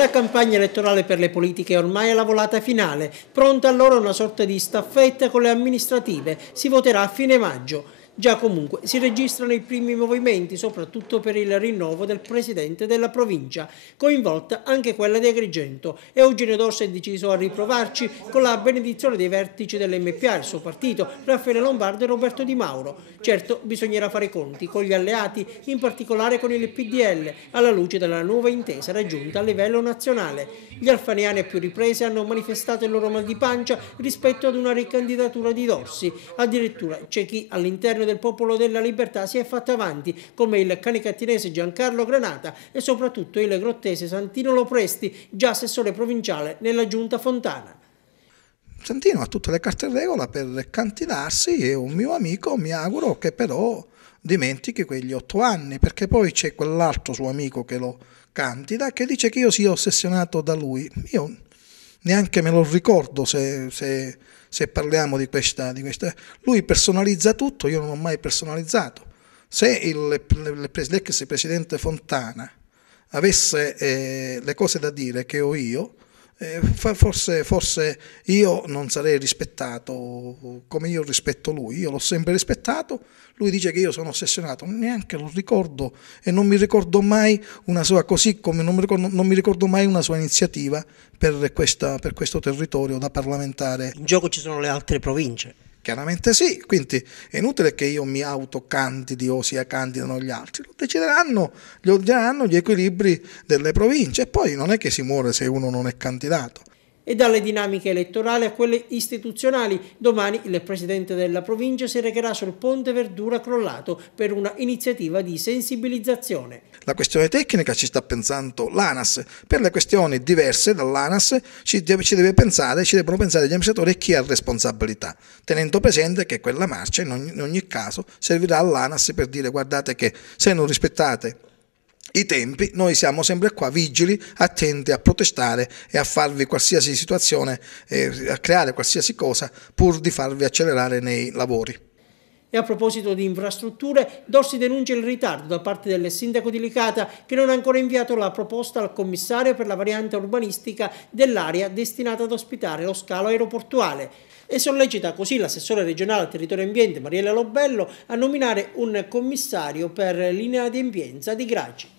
La campagna elettorale per le politiche è ormai alla volata finale, pronta allora una sorta di staffetta con le amministrative. Si voterà a fine maggio. Già comunque si registrano i primi movimenti, soprattutto per il rinnovo del presidente della provincia, coinvolta anche quella di Agrigento. E Eugenio D'Orso è deciso a riprovarci con la benedizione dei vertici dell'MPA, il suo partito, Raffaele Lombardo e Roberto Di Mauro. Certo, bisognerà fare i conti con gli alleati, in particolare con il PDL, alla luce della nuova intesa raggiunta a livello nazionale. Gli alfaniani a più riprese hanno manifestato il loro mal di pancia rispetto ad una ricandidatura di Dorsi. Addirittura c'è chi all'interno del Popolo della Libertà si è fatto avanti, come il canicattinese Giancarlo Granata e soprattutto il grottese Santino Lopresti, già assessore provinciale nella Giunta Fontana. Santino ha tutte le carte in regola per candidarsi, è un mio amico, mi auguro che però dimentichi quegli 8 anni, perché poi c'è quell'altro suo amico che lo candida che dice che io sia ossessionato da lui. Io neanche me lo ricordo se parliamo di questa. Lui personalizza tutto, io non ho mai personalizzato. Se l'ex presidente Fontana avesse le cose da dire che ho io, forse io non sarei rispettato come io rispetto lui. Io l'ho sempre rispettato. Lui dice che io sono ossessionato, neanche lo ricordo e non mi ricordo mai una sua, così come non mi ricordo mai una sua iniziativa per questo territorio da parlamentare. In gioco ci sono le altre province. Chiaramente sì, quindi è inutile che io mi autocandidi o sia candidano gli altri, lo decideranno gli equilibri delle province e poi non è che si muore se uno non è candidato. E dalle dinamiche elettorali a quelle istituzionali, domani il presidente della provincia si recherà sul ponte Verdura crollato per una iniziativa di sensibilizzazione. La questione tecnica ci sta pensando l'ANAS, per le questioni diverse dall'ANAS ci devono pensare gli amministratori e chi ha responsabilità, tenendo presente che quella marcia in ogni caso servirà all'ANAS per dire guardate che se non rispettate i tempi, noi siamo sempre qua vigili, attenti a protestare e a farvi qualsiasi situazione, a creare qualsiasi cosa pur di farvi accelerare nei lavori. E a proposito di infrastrutture, Dorsi denuncia il ritardo da parte del sindaco di Licata che non ha ancora inviato la proposta al commissario per la variante urbanistica dell'area destinata ad ospitare lo scalo aeroportuale e sollecita così l'assessore regionale al territorio e ambiente Mariella Lobello a nominare un commissario per linea di adempienza di Graci.